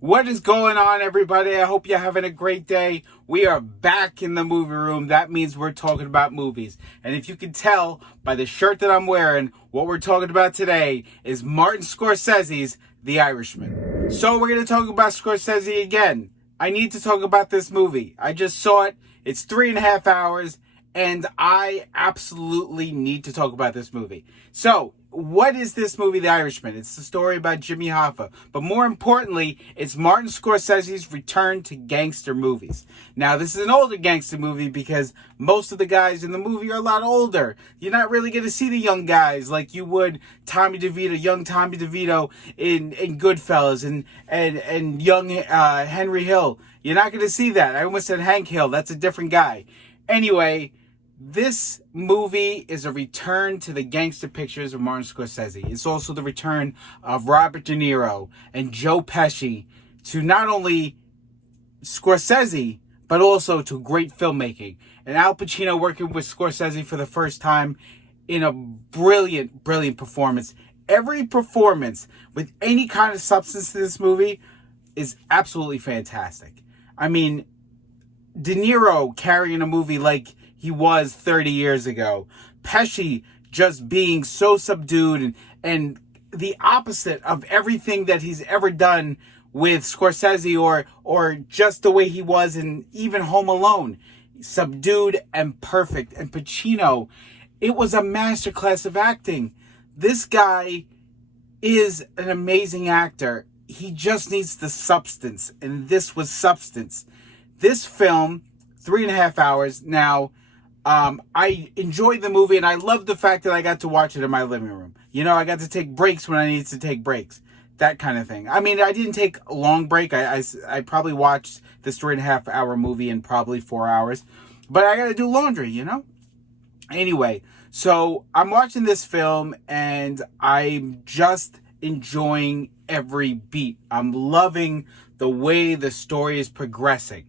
What is going on, everybody? I hope you're having a great day. We are back in the movie room. That means we're talking about movies. And if you can tell by the shirt that I'm wearing, what we're talking about today is Martin Scorsese's The Irishman. So we're going to talk about Scorsese again. I need to talk about this movie. I just saw it. It's 3.5 hours. And I absolutely need to talk about this movie. So, what is this movie, The Irishman? It's the story about Jimmy Hoffa. But more importantly, it's Martin Scorsese's return to gangster movies. Now, this is an older gangster movie because most of the guys in the movie are a lot older. You're not really going to see the young guys like you would young Tommy DeVito in Goodfellas and young Henry Hill. You're not going to see that. I almost said Hank Hill. That's a different guy. Anyway, this movie is a return to the gangster pictures of Martin Scorsese. It's also the return of Robert De Niro and Joe Pesci to not only Scorsese, but also to great filmmaking. And Al Pacino working with Scorsese for the first time in a brilliant, brilliant performance. Every performance with any kind of substance to this movie is absolutely fantastic. I mean, De Niro carrying a movie like he was 30 years ago. Pesci just being so subdued and the opposite of everything that he's ever done with Scorsese or just the way he was in even Home Alone. Subdued and perfect. And Pacino, it was a masterclass of acting. This guy is an amazing actor. He just needs the substance, and this was substance. This film, 3.5 hours. Now, I enjoyed the movie, and I love the fact that I got to watch it in my living room. You know, I got to take breaks when I needed to take breaks. That kind of thing. I mean, I didn't take a long break. I probably watched this 3.5 hour movie in probably 4 hours. But I got to do laundry, you know? Anyway, so I'm watching this film, and I'm just enjoying every beat. I'm loving the way the story is progressing.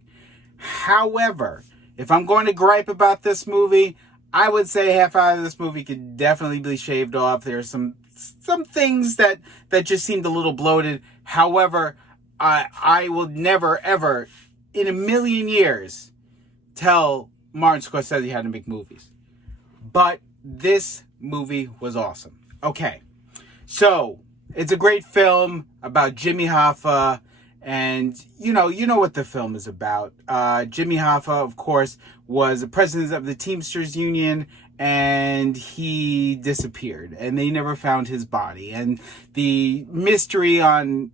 However, if I'm going to gripe about this movie, I would say half hour of this movie could definitely be shaved off. There are some things that just seemed a little bloated. However, I will never, ever, in a million years, tell Martin Scorsese how to make movies. But this movie was awesome. Okay, so it's a great film about Jimmy Hoffa. And you know what the film is about. Jimmy Hoffa, of course, was the president of the Teamsters Union, and he disappeared, and they never found his body. And the mystery on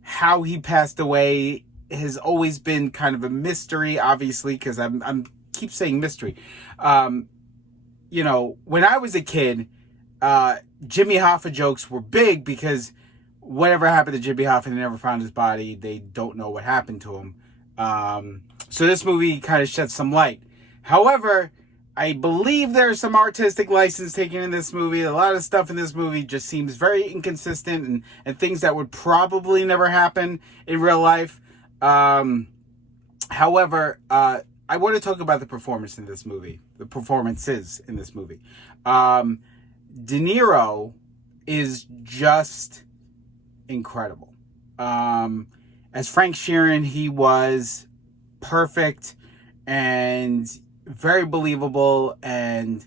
how he passed away has always been kind of a mystery, obviously, because I'm keep saying mystery. You know, when I was a kid, Jimmy Hoffa jokes were big because whatever happened to Jimmy Hoffa, they never found his body. They don't know what happened to him. So this movie kind of sheds some light. However, I believe there's some artistic license taken in this movie. A lot of stuff in this movie just seems very inconsistent and things that would probably never happen in real life. However, I want to talk about the performance in this movie. The performances in this movie. De Niro is just incredible. As Frank Sheeran, he was perfect and very believable, and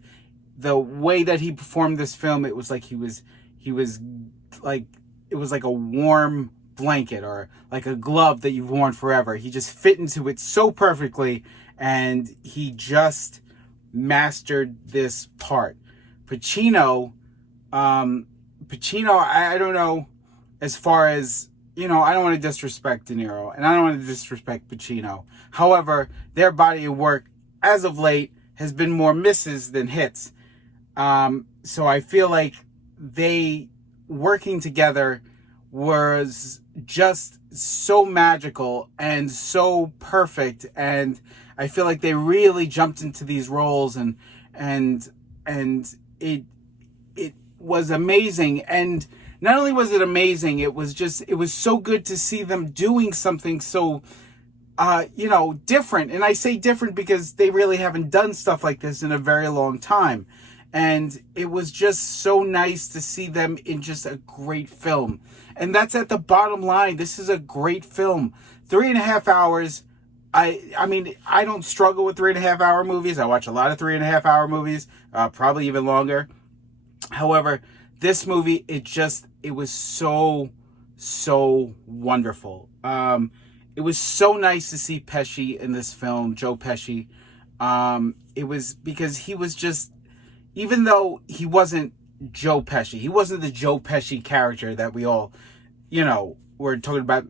the way that he performed this film, it was like it was like a warm blanket or like a glove that you've worn forever. He just fit into it so perfectly, and he just mastered this part. Pacino, I don't know. As far as, you know, I don't want to disrespect De Niro, and I don't want to disrespect Pacino. However, their body of work, as of late, has been more misses than hits. So I feel like they working together was just so magical and so perfect, and I feel like they really jumped into these roles, and it was amazing. And not only was it amazing, it was so good to see them doing something so, different. And I say different because they really haven't done stuff like this in a very long time. And it was just so nice to see them in just a great film. And that's at the bottom line. This is a great film. 3.5 hours. I mean, I don't struggle with 3.5 hour movies. I watch a lot of 3.5 hour movies, probably even longer. However, this movie, it was so wonderful. It was so nice to see Pesci in this film, Joe Pesci. It was because he was just, even though he wasn't Joe Pesci, he wasn't the Joe Pesci character that we all, were talking about,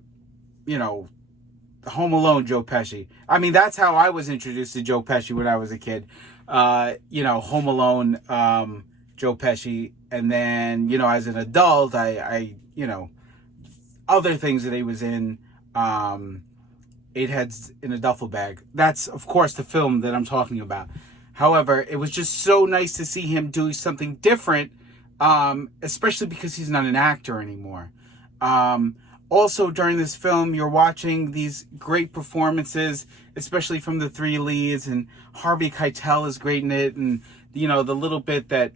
Home Alone Joe Pesci. I mean, that's how I was introduced to Joe Pesci when I was a kid. Home Alone, Joe Pesci. And then, as an adult, I other things that he was in, Eight Heads in a Duffel Bag. That's, of course, the film that I'm talking about. However, it was just so nice to see him do something different, especially because he's not an actor anymore. Also, during this film, you're watching these great performances, especially from the three leads, and Harvey Keitel is great in it, and the little bit that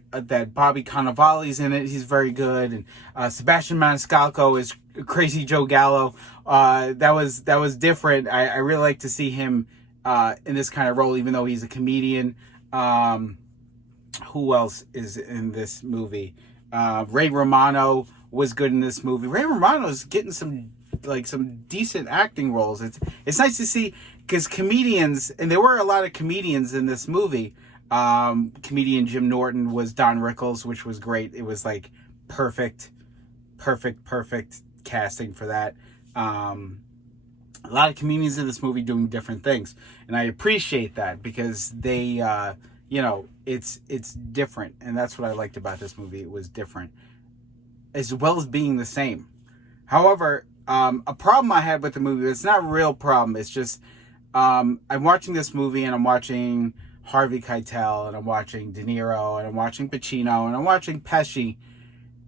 Bobby Cannavale's in it, he's very good, and Sebastian Maniscalco is Crazy Joe Gallo. That was different. I really like to see him in this kind of role, even though he's a comedian. Who else is in this movie? Ray Romano was good in this movie. Ray Romano's getting some decent acting roles. It's nice to see, because comedians, and there were a lot of comedians in this movie. Comedian Jim Norton was Don Rickles, which was great. It was like perfect casting for that. A lot of comedians in this movie doing different things, and I appreciate that, because they it's different, and that's what I liked about this movie. It was different, as well as being the same. However, a problem I had with the movie, it's not a real problem, it's just I'm watching this movie, and I'm watching Harvey Keitel, and I'm watching De Niro, and I'm watching Pacino, and I'm watching Pesci,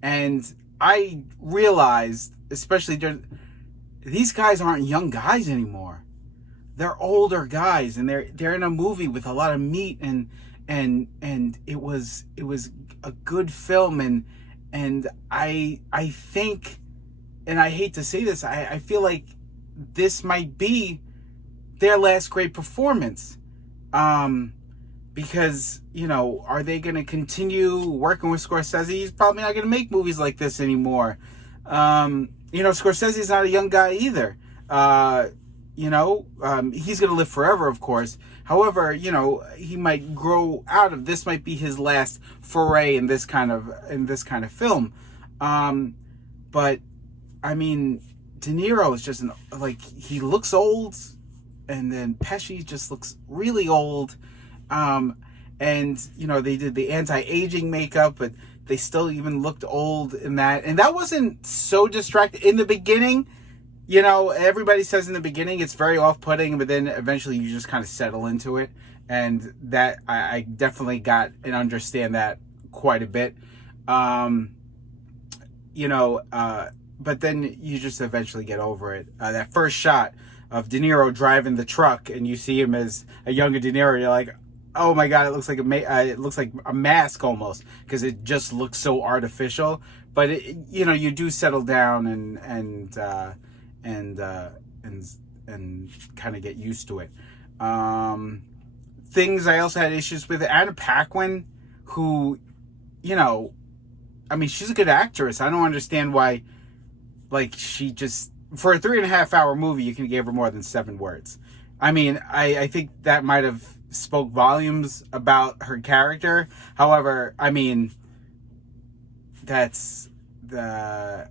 and I realized, especially these guys aren't young guys anymore. They're older guys, and they're in a movie with a lot of meat, and it was a good film, and I think, and I hate to say this, I feel like this might be their last great performance. Because, are they going to continue working with Scorsese? He's probably not going to make movies like this anymore. Scorsese's not a young guy either. He's going to live forever, of course. However, he might grow out of this. Might be his last foray in this kind of film. But I mean, De Niro is just he looks old, and then Pesci just looks really old. And they did the anti-aging makeup, but they still even looked old in that. And that wasn't so distracting in the beginning. Everybody says in the beginning it's very off-putting, but then eventually you just kind of settle into it. And that I definitely got and understand that quite a bit. But then you just eventually get over it. That first shot of De Niro driving the truck, and you see him as a younger De Niro, you're like, oh my God, it looks like a mask almost, because it just looks so artificial. But you do settle down and kind of get used to it. Things I also had issues with, Anna Paquin, who, she's a good actress. I don't understand why, she just, for a 3.5 hour movie, you can give her more than 7 words. I think that might have spoke volumes about her character. However, that's I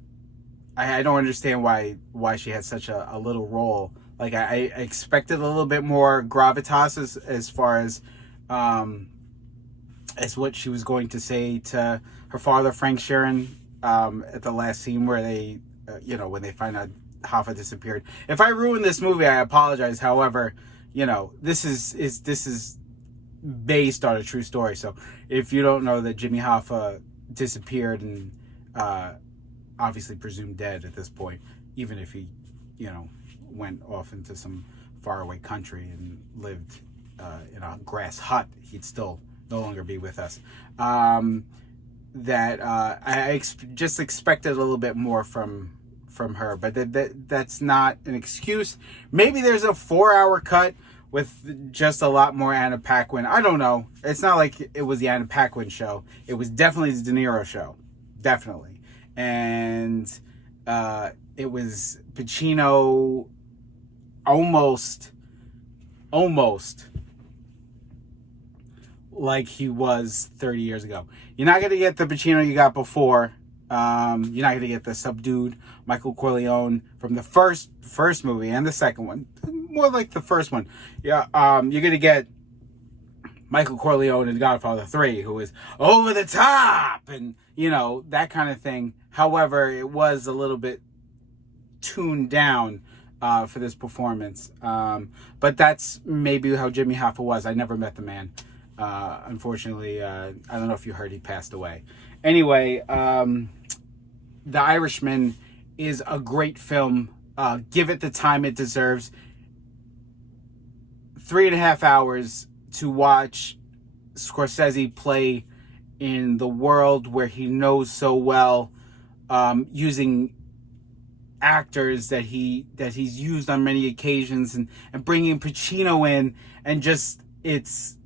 don't understand why she had such a little role. I expected a little bit more gravitas as far as what she was going to say to her father, Frank Sheeran, at the last scene where they, when they find out Hoffa disappeared. If I ruined this movie, I apologize. However, this is based on a true story. So if you don't know that Jimmy Hoffa disappeared and obviously presumed dead at this point, even if he, went off into some faraway country and lived in a grass hut, he'd still no longer be with us. That just expected a little bit more from her, but that's not an excuse. Maybe there's a 4-hour cut with just a lot more Anna Paquin. I don't know. It's not like it was the Anna Paquin show. It was definitely the De Niro show. Definitely. And it was Pacino almost like he was 30 years ago. You're not going to get the Pacino you got before. You're not going to get the subdued Michael Corleone from the first movie and the second one. More like the first one. Yeah, you're going to get Michael Corleone in Godfather 3, who is over the top and, that kind of thing. However, it was a little bit tuned down for this performance. But that's maybe how Jimmy Hoffa was. I never met the man. Unfortunately, I don't know if you heard he passed away. Anyway, The Irishman is a great film. Give it the time it deserves. 3.5 hours to watch Scorsese play in the world where he knows so well, using actors that he's used on many occasions, and bringing Pacino in, and just it's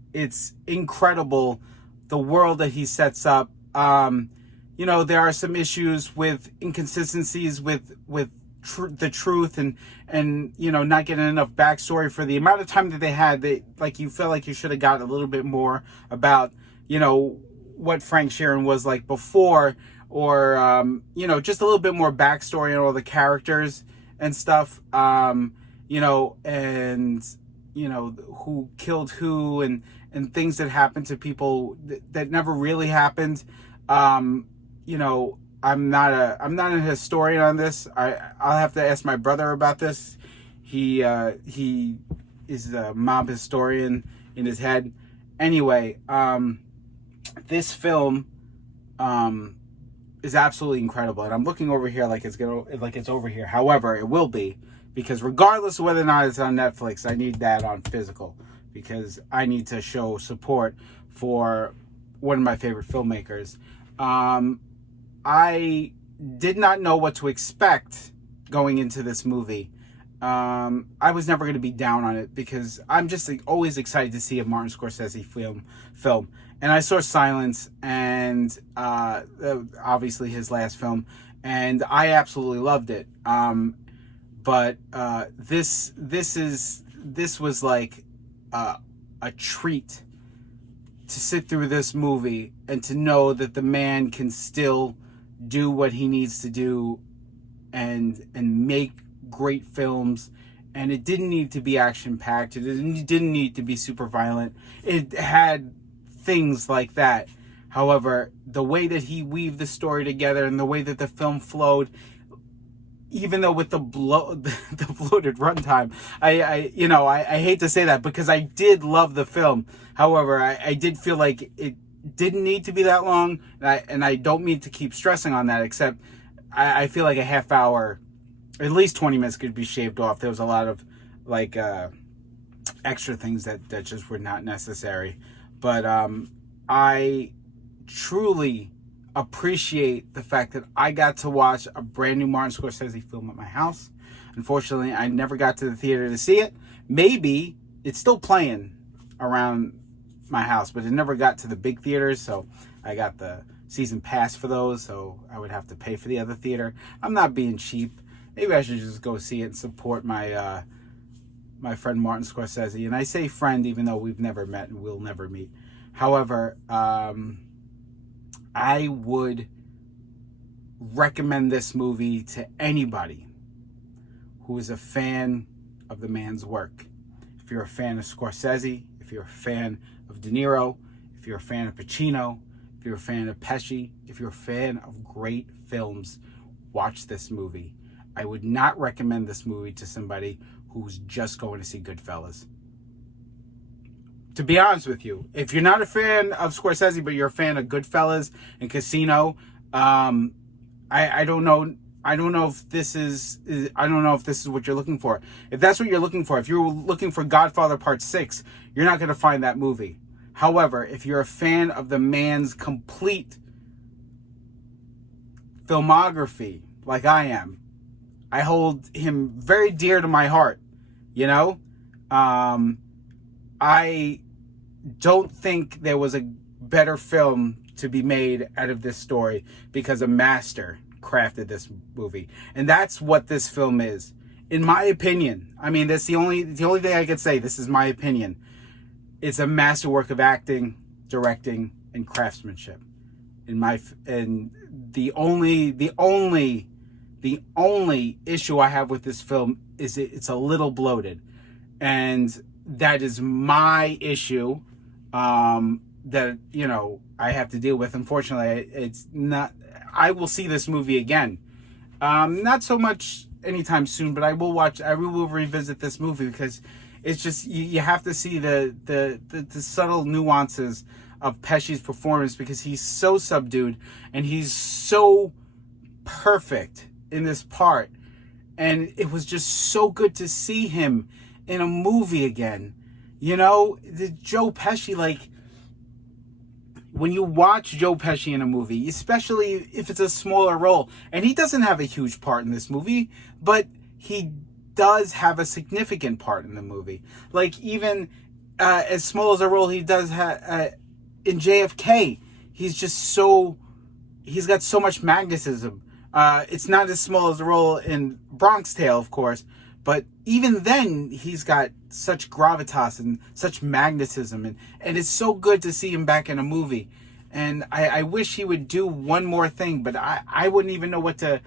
incredible the world that he sets up. There are some issues with inconsistencies with the truth and not getting enough backstory for the amount of time that they had. You feel like you should have got a little bit more about what Frank Sheeran was like before, or just a little bit more backstory on all the characters and stuff. Who killed who, and things that happened to people that never really happened. I'm not a historian on this. I'll have to ask my brother about this. He is a mob historian in his head. Anyway, this film is absolutely incredible, and I'm looking over here like it's over here. However, it will be, because regardless of whether or not it's on Netflix, I need that on physical, because I need to show support for one of my favorite filmmakers. I did not know what to expect going into this movie. I was never going to be down on it, because I'm just always excited to see a Martin Scorsese film. And I saw Silence, and obviously his last film, and I absolutely loved it. But this was like a treat to sit through this movie and to know that the man can still do what he needs to do and make great films. And it didn't need to be action packed. It didn't need to be super violent. It had things like that. However, the way that he weaved the story together and the way that the film flowed, even though with the bloated runtime, I hate to say that, because I did love the film. However, I did feel like it didn't need to be that long, and I don't mean to keep stressing on that, except I feel like a half hour, at least 20 minutes could be shaved off. There was a lot of extra things that just were not necessary. But I truly appreciate the fact that I got to watch a brand new Martin Scorsese film at my house. Unfortunately, I never got to the theater to see it. Maybe it's still playing around my house, but it never got to the big theaters, so I got the season pass for those, so I would have to pay for the other theater. I'm not being cheap. Maybe I should just go see it and support my my friend Martin Scorsese. And I say friend even though we've never met and we'll never meet. However, I would recommend this movie to anybody who is a fan of the man's work. If you're a fan of Scorsese, if you're a fan of De Niro, if you're a fan of Pacino, if you're a fan of Pesci, if you're a fan of great films, watch this movie. I would not recommend this movie to somebody who's just going to see Goodfellas. To be honest with you, if you're not a fan of Scorsese, but you're a fan of Goodfellas and Casino, I don't know. I don't know if this is what you're looking for. If that's what you're looking for, if you're looking for Godfather Part 6, you're not going to find that movie. However, if you're a fan of the man's complete filmography, like I am, I hold him very dear to my heart, you know? I don't think there was a better film to be made out of this story because a master crafted this movie. And that's what this film is. In my opinion, I mean, that's the only thing I could say. This is my opinion. It's a masterwork of acting, directing, and craftsmanship. And the only issue I have with this film is it's a little bloated, and that is my issue. That I have to deal with. Unfortunately, it's not. I will see this movie again. Not so much anytime soon, but I will revisit this movie because it's just you have to see the subtle nuances of Pesci's performance, because he's so subdued and he's so perfect in this part, and it was just so good to see him in a movie again. The Joe Pesci, like, when you watch Joe Pesci in a movie, especially if it's a smaller role, and he doesn't have a huge part in this movie, but he does have a significant part in the movie. Like, even as small as a role he does have in JFK, he's got so much magnetism. It's not as small as a role in Bronx Tale, of course, but even then, he's got such gravitas and such magnetism, and it's so good to see him back in a movie. And I wish he would do one more thing, but I wouldn't even know what to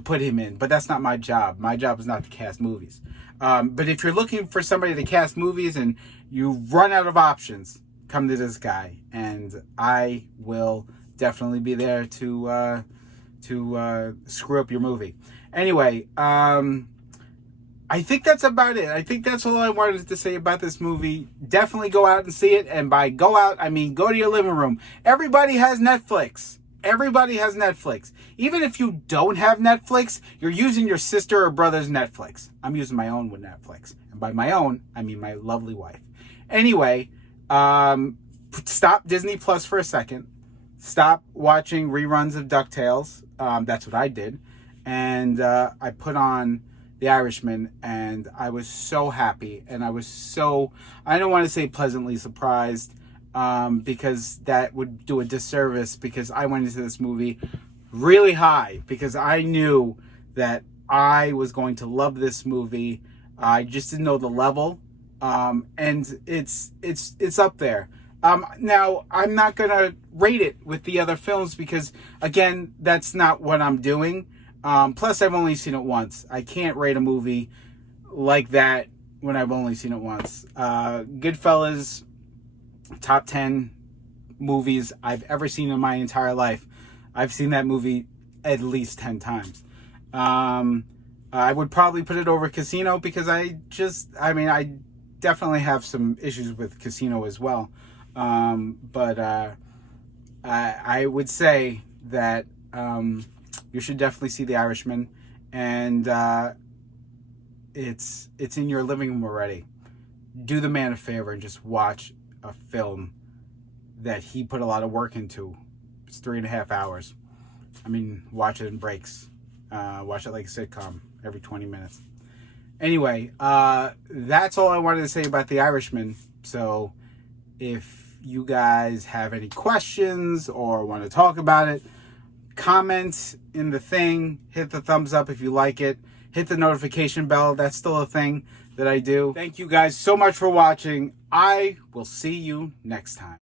put him in. But that's not my job. My job is not to cast movies. But if you're looking for somebody to cast movies and you run out of options, come to this guy, and I will definitely be there to screw up your movie. Anyway, I think that's about it. I think that's all I wanted to say about this movie. Definitely go out and see it. And by go out, I mean go to your living room. Everybody has Netflix. Everybody has Netflix. Even if you don't have Netflix, you're using your sister or brother's Netflix. I'm using my own with Netflix. And by my own, I mean my lovely wife. Anyway, stop Disney Plus for a second. Stop watching reruns of DuckTales. That's what I did. And I put on The Irishman, and I was so happy, and I don't want to say pleasantly surprised, because that would do a disservice, because I went into this movie really high, because I knew that I was going to love this movie. I just didn't know the level, and it's up there. Now, I'm not going to rate it with the other films, because, again, that's not what I'm doing. Plus, I've only seen it once. I can't rate a movie like that when I've only seen it once. Goodfellas, top 10 movies I've ever seen in my entire life. I've seen that movie at least 10 times. I would probably put it over Casino, because I definitely have some issues with Casino as well. But I would say that you should definitely see The Irishman, and it's in your living room already. Do the man a favor and just watch a film that he put a lot of work into. It's 3.5 hours. I mean, watch it in breaks. Watch it like a sitcom every 20 minutes. Anyway, that's all I wanted to say about The Irishman. So if you guys have any questions or want to talk about it, comment in the thing, hit the thumbs up if you like it, hit the notification bell. That's still a thing that I do. Thank you guys so much for watching. I will see you next time.